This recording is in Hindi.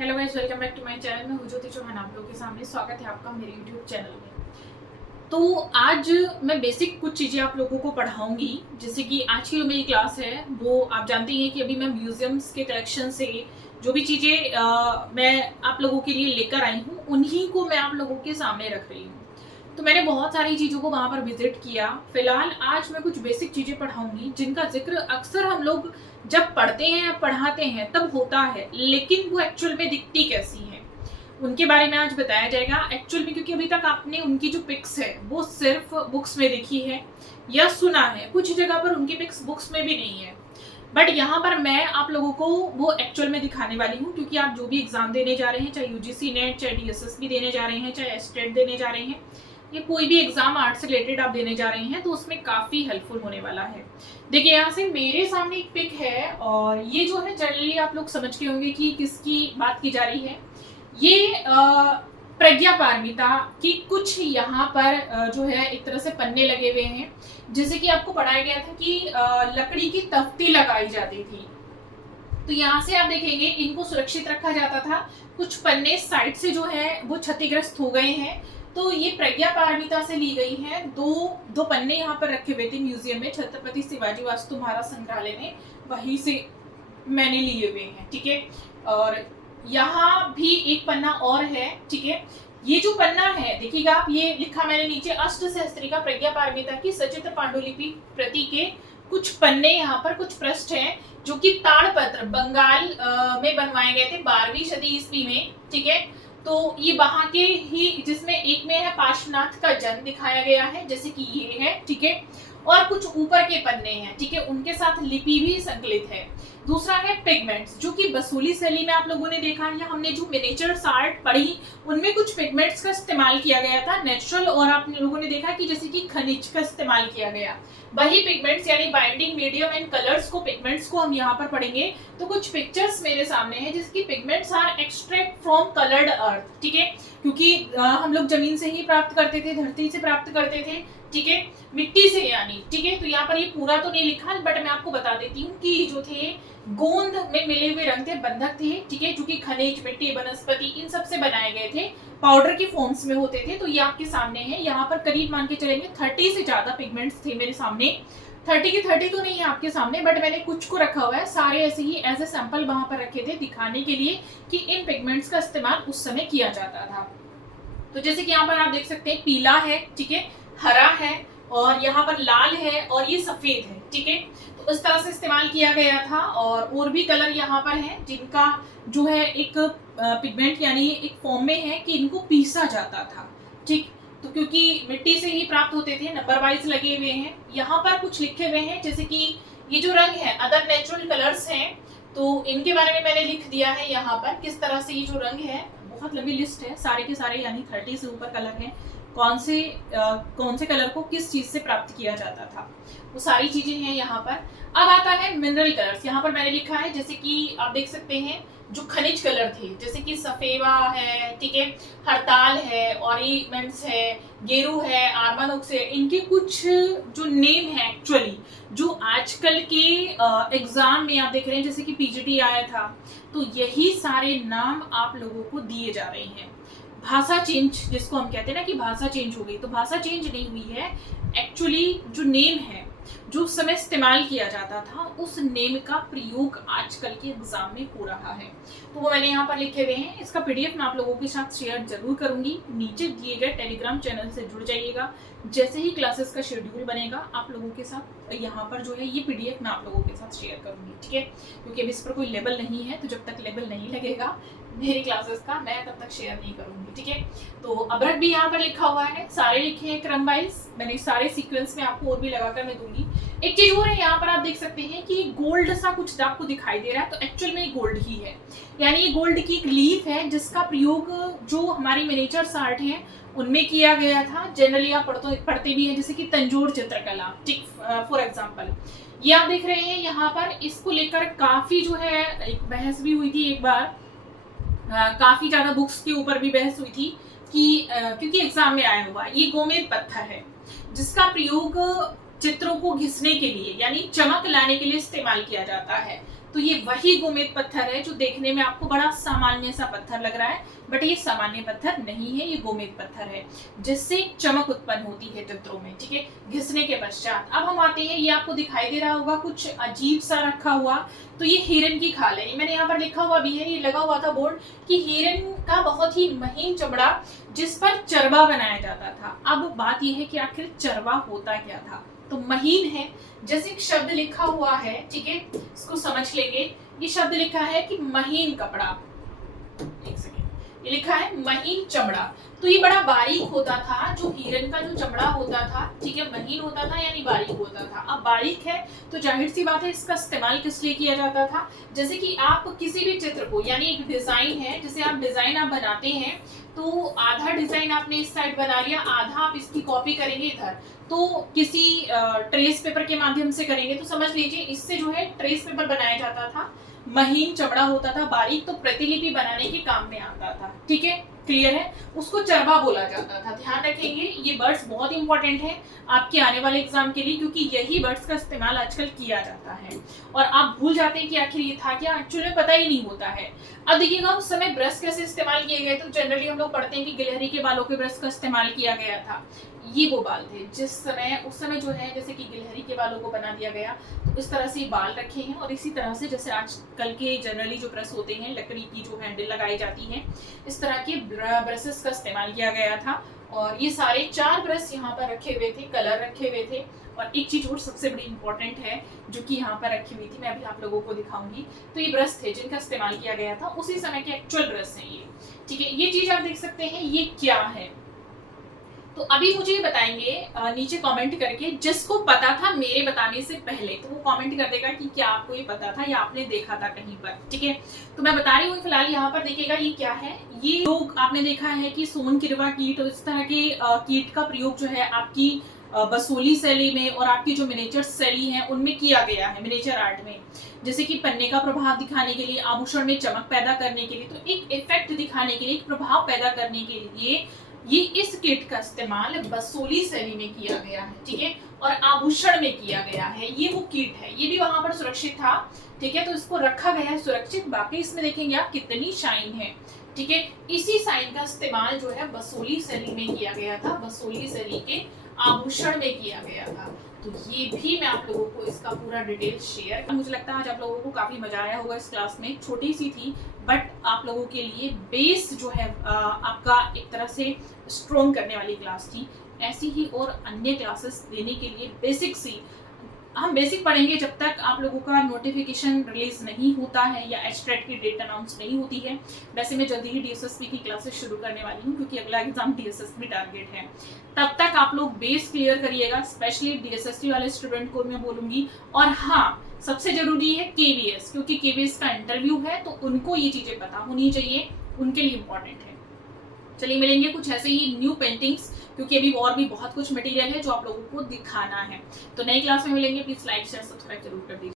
Hello guys, welcome back to my channel. मैं हूं ज्योति चौहान, आप लोगों के सामने स्वागत है आपका मेरे यूट्यूब चैनल में। तो आज मैं बेसिक कुछ चीज़ें आप लोगों को पढ़ाऊंगी। जैसे कि आज की जो मेरी क्लास है वो आप जानते हैं कि अभी मैं म्यूजियम्स के कलेक्शन से जो भी चीज़ें मैं आप लोगों के लिए लेकर आई हूँ उन्हीं को मैं आप लोगों के सामने रख रही हूँ। तो मैंने बहुत सारी चीज़ों को वहाँ पर विजिट किया। फिलहाल आज मैं कुछ बेसिक चीज़ें पढ़ाऊंगी जिनका जिक्र अक्सर हम लोग जब पढ़ते हैं या पढ़ाते हैं तब होता है, लेकिन वो एक्चुअल में दिखती कैसी है उनके बारे में आज बताया जाएगा एक्चुअल में। क्योंकि अभी तक आपने उनकी जो पिक्स है वो सिर्फ बुक्स में देखी है या सुना है, कुछ जगह पर उनकी पिक्स बुक्स में भी नहीं है, बट यहाँ पर मैं आप लोगों को वो एक्चुअल में दिखाने वाली हूँ। क्योंकि आप जो भी एग्जाम देने जा रहे हैं, चाहे यूजीसी नेट, चाहे डीएसएसबी देने जा रहे हैं, चाहे एस्टेट देने जा रहे हैं, या कोई भी एग्जाम आर्ट से रिलेटेड आप देने जा रहे हैं, तो उसमें काफी हेल्पफुल होने वाला है। देखिए यहाँ से मेरे सामने एक पिक है और ये जो है जनरली आप लोग समझ के होंगे कि किसकी बात की जा रही है। ये प्रज्ञा पारमिता की कुछ यहाँ पर जो है एक तरह से पन्ने लगे हुए हैं। जैसे कि आपको पढ़ाया गया था कि लकड़ी की तख्ती लगाई जाती थी, तो यहाँ से आप देखेंगे इनको सुरक्षित रखा जाता था। कुछ पन्ने साइड से जो है वो क्षतिग्रस्त हो गए हैं, तो ये प्रज्ञा पारमिता से ली गई है। दो पन्ने यहाँ पर रखे हुए थे म्यूजियम में, छत्रपति शिवाजी वास्तु महाराज संग्रहालय में, वहीं से मैंने लिए हुए हैं। ठीक है, और यहाँ भी एक पन्ना और है। ठीक है, ये जो पन्ना है देखिएगा आप, ये लिखा मैंने नीचे अष्ट सहस्त्रिका प्रज्ञा पारमिता की सचित्र पांडुलिपि प्रति के कुछ पन्ने यहाँ पर, कुछ पृष्ठ हैं जो कि ताड़पत्र बंगाल में बनवाए गए थे 12वीं सदी ईस्वी में। ठीक है, तो ये वहां के ही, जिसमें एक में है पार्श्वनाथ का जन्म दिखाया गया है जैसे कि ये है। ठीक है, और कुछ ऊपर के पन्ने हैं, ठीक है, उनके साथ लिपि भी संकलित है। दूसरा है पिगमेंट्स, जो कि बसूली शैली में आप लोगों ने देखा या हमने जो मिनिएचर आर्ट पढ़ी उनमें कुछ पिगमेंट्स का इस्तेमाल किया गया था नेचुरल, और आप लोगों ने देखा कि जैसे कि खनिज का इस्तेमाल किया गया। वही पिगमेंट्स यानी बाइंडिंग मीडियम एंड कलर्स को, पिगमेंट्स को हम यहाँ पर पढ़ेंगे। तो कुछ पिक्चर्स मेरे सामने हैं जिसकी pigments are extract from coloured earth. ठीक है, क्योंकि हम लोग जमीन से ही प्राप्त करते थे, धरती से प्राप्त करते थे, ठीक है, मिट्टी से यानी। ठीक है, तो यहाँ पर ये पूरा तो नहीं लिखा, बट मैं आपको बता देती हूँ कि जो थे गोंद में मिले हुए रंग थे, बंधक थे। ठीक है, जो कि खनिज, मिट्टी, वनस्पति इन सब से बनाए गए थे, पाउडर के फॉर्म्स में होते थे। तो ये आपके सामने है। यहाँ पर करीब मान के चलेंगे 30 से ज्यादा पिगमेंट्स थे मेरे सामने। 30 के 30 तो नहीं है आपके सामने, बट मैंने कुछ को रखा हुआ है, सारे ऐसे ही एज ए सैंपल वहां पर रखे थे दिखाने के लिए कि इन पिगमेंट्स का इस्तेमाल उस समय किया जाता था। तो जैसे कि यहाँ पर आप देख सकते हैं पीला है, ठीक है, हरा है, और यहाँ पर लाल है, और ये सफेद है। ठीक है, तो इस तरह से इस्तेमाल किया गया था। और भी कलर यहाँ पर हैं जिनका जो है एक पिगमेंट यानी एक फॉर्म में है कि इनको पीसा जाता था। ठीक, तो क्योंकि मिट्टी से ही प्राप्त होते थे, नंबर वाइज लगे हुए हैं। यहाँ पर कुछ लिखे हुए हैं जैसे कि ये जो रंग है अदर नेचुरल कलर्स हैं, तो इनके बारे में मैंने लिख दिया है यहाँ पर किस तरह से ये जो रंग है, बहुत लंबी लिस्ट है, सारे के सारे यानी 30 से ऊपर कलर हैं, कौन से कलर को किस चीज से प्राप्त किया जाता था, वो सारी चीजें हैं यहाँ पर। अब आता है मिनरल कलर्स। यहाँ पर मैंने लिखा है जैसे कि आप देख सकते हैं जो खनिज कलर थे, जैसे कि सफेवा है, ठीक है, हड़ताल है, ऑरिमेंट्स है, गेरू है, आर्मानोक्स है, इनके कुछ जो नेम है एक्चुअली जो आजकल के एग्जाम में आप देख रहे हैं जैसे कि पीजीटी आया था, तो यही सारे नाम आप लोगों को दिए जा रहे हैं। भाषा चेंज जिसको हम कहते हैं ना कि भाषा चेंज हो गई, तो भाषा चेंज नहीं हुई है, एक्चुअली जो नेम है जो उस समय इस्तेमाल किया जाता था उस नेम का प्रयोग आजकल के एग्जाम में हो रहा है। तो वो मैंने यहाँ पर लिखे हुए हैं। इसका पीडीएफ मैं आप लोगों के साथ शेयर जरूर करूंगी। नीचे दिए गए टेलीग्राम चैनल से जुड़ जाइएगा। जैसे ही क्लासेस का शेड्यूल बनेगा आप लोगों के साथ यहाँ पर जो है ये पीडीएफ मैं आप लोगों के साथ शेयर करूंगी। ठीक है, क्योंकि अभी इस पर कोई लेबल नहीं है, तो जब तक लेबल नहीं लगेगा मेरी क्लासेस का मैं तब तक शेयर नहीं करूंगी। ठीक है, तो अबरक भी यहाँ पर लिखा हुआ है, सारे लिखे हैं क्रम वाइज, मैंने सारे सीक्वेंस में आपको और भी लगाकर मैं दूंगी। एक चीज और है, यहाँ पर आप देख सकते हैं कि गोल्ड सा कुछ आपको दिखाई दे रहा है, तो एक्चुअल में ये गोल्ड ही है, यानी ये गोल्ड की एक लीफ है जिसका प्रयोग जो हमारी मिनिएचर आर्ट है उनमें किया गया था। जनरली आप पढ़ते भी हैं जैसे कि तंजोर चित्रकला, ठीक, फॉर एग्जाम्पल ये आप देख रहे हैं यहाँ पर। इसको लेकर काफी जो है एक बहस भी हुई थी एक बार, काफी ज्यादा बुक्स के ऊपर भी बहस हुई थी कि क्योंकि एग्जाम में आया हुआ ये गोमेद पत्थर है जिसका प्रयोग चित्रों को घिसने के लिए यानी चमक लाने के लिए इस्तेमाल किया जाता है। तो ये वही गोमेद पत्थर है जो देखने में आपको बड़ा सामान्य सा पत्थर लग रहा है, बट ये सामान्य पत्थर नहीं है, ये गोमेद पत्थर है जिससे चमक उत्पन्न होती है चित्रों में। ठीक है, घिसने के पश्चात अब हम आते हैं, ये आपको दिखाई दे रहा होगा कुछ अजीब सा रखा हुआ, तो ये हिरन की खाल है। मैंने यहाँ पर लिखा हुआ भी है, ये लगा हुआ था बोर्ड कि हिरन का बहुत ही महीन चमड़ा जिस पर चरवा बनाया जाता था। अब बात यह है कि आखिर चरवा होता क्या था, तो महीन है, जैसे एक शब्द लिखा हुआ है, ठीक है, इसको समझ लेंगे। ये शब्द लिखा है कि महीन कपड़ा, एक सेकेंड, ये लिखा है महीन चमड़ा, तो ये बड़ा बारीक होता था, जो हिरन का जो चमड़ा होता था, ठीक है, महीन होता था यानी बारीक होता था। अब बारीक है तो जाहिर सी बात है इसका इस्तेमाल किस लिए किया जाता था, जैसे कि आप किसी भी चित्र को, यानी एक डिजाइन है, जैसे आप डिजाइन आप बनाते हैं तो आधा डिजाइन आपने इस साइड बना लिया, आधा आप इसकी कॉपी करेंगे इधर, तो किसी ट्रेस पेपर के माध्यम से करेंगे, तो समझ लीजिए इससे जो है ट्रेस पेपर बनाया जाता था, महीन चमड़ा होता था, बारीक, तो प्रतिलिपि बनाने के काम में आता था। ठीक है, क्लियर है, उसको चरवा बोला जाता था। ध्यान रखेंगे, ये वर्ड्स बहुत इंपॉर्टेंट है आपके आने वाले एग्जाम के लिए, क्योंकि यही वर्ड्स का इस्तेमाल आजकल किया जाता है और आप भूल जाते हैं कि आखिर ये था क्या, एक्चुअली में पता ही नहीं होता है। अब देखिएगा उस समय ब्रश कैसे इस्तेमाल किए गए, तो जनरली हम लोग पढ़ते हैं कि गिलहरी के बालों के ब्रश का इस्तेमाल किया गया था। ये वो बाल थे जिस समय, उस समय जो है जैसे कि गिलहरी के बालों को बना दिया गया, तो इस तरह से बाल रखे हैं और इसी तरह से जैसे आजकल के जनरली जो ब्रश होते हैं, लकड़ी की जो हैंडल लगाई जाती है, इस तरह के ब्रशेस का इस्तेमाल किया गया था। और ये सारे 4 ब्रश यहाँ पर रखे हुए थे, कलर रखे हुए थे। और एक चीज और सबसे बड़ी इंपॉर्टेंट है जो कि यहाँ पर रखी हुई थी, मैं अभी आप लोगों को दिखाऊंगी, तो ये ब्रश थे जिनका इस्तेमाल किया गया था, उसी समय के एक्चुअल ब्रश हैं ये। ठीक है, ये चीज आप देख सकते हैं, ये क्या है, तो अभी मुझे ये बताएंगे नीचे कमेंट करके, जिसको पता था मेरे बताने से पहले, तो वो कमेंट कर देगा कि क्या आपको ये पता था या आपने देखा था कहीं पर। ठीक है, तो मैं बता रही हूँ फिलहाल, यहाँ पर देखिएगा ये क्या है, ये लोग आपने देखा है कि सोन किरवा कीट और इस तरह के कीट का प्रयोग जो है आपकी बसोली शैली में और आपकी जो मिनिएचर शैली है उनमें किया गया है, मिनिएचर आर्ट में, जैसे कि पन्ने का प्रभाव दिखाने के लिए, आभूषण में चमक पैदा करने के लिए, तो एक इफेक्ट दिखाने के लिए, एक प्रभाव पैदा करने के लिए ये इस किट का इस्तेमाल बसोली शैली में किया गया है। ठीक है, और आभूषण में किया गया है, ये वो किट है, ये भी वहां पर सुरक्षित था। ठीक है, तो इसको रखा गया है सुरक्षित, बाकी इसमें देखेंगे आप कितनी शाइन है। ठीक है, इसी साइन का इस्तेमाल जो है बसोली शैली में किया गया था, बसोली शैली के आभूषण में किया गया था। तो ये भी मैं आप लोगों को इसका पूरा डिटेल शेयर, मुझे लगता है आज आप लोगों को काफी मजा आया होगा। इस क्लास में छोटी सी थी बट आप लोगों के लिए बेस जो है आपका एक तरह से स्ट्रॉन्ग करने वाली क्लास थी। ऐसी ही और अन्य क्लासेस देने के लिए बेसिक सी हम बेसिक पढ़ेंगे जब तक आप लोगों का नोटिफिकेशन रिलीज नहीं होता है या एस्ट्रेट की डेट अनाउंस नहीं होती है। वैसे मैं जल्दी ही डीएसएसपी की क्लासेस शुरू करने वाली हूँ क्योंकि अगला एग्जाम डीएसएसपी टारगेट है। तब तक आप लोग बेस क्लियर करिएगा, स्पेशली डीएसएसपी वाले स्टूडेंट को मैं बोलूंगी। और हाँ, सबसे जरूरी है केवीएस, क्योंकि केवीएस का इंटरव्यू है तो उनको ये चीजें पता होनी चाहिए, उनके लिए इंपॉर्टेंट है। चलिए मिलेंगे कुछ ऐसे ही न्यू पेंटिंग्स, क्योंकि अभी और भी बहुत कुछ मटेरियल है जो आप लोगों को दिखाना है। तो नई क्लास में मिलेंगे, प्लीज लाइक शेयर सब्सक्राइब जरूर कर दीजिए।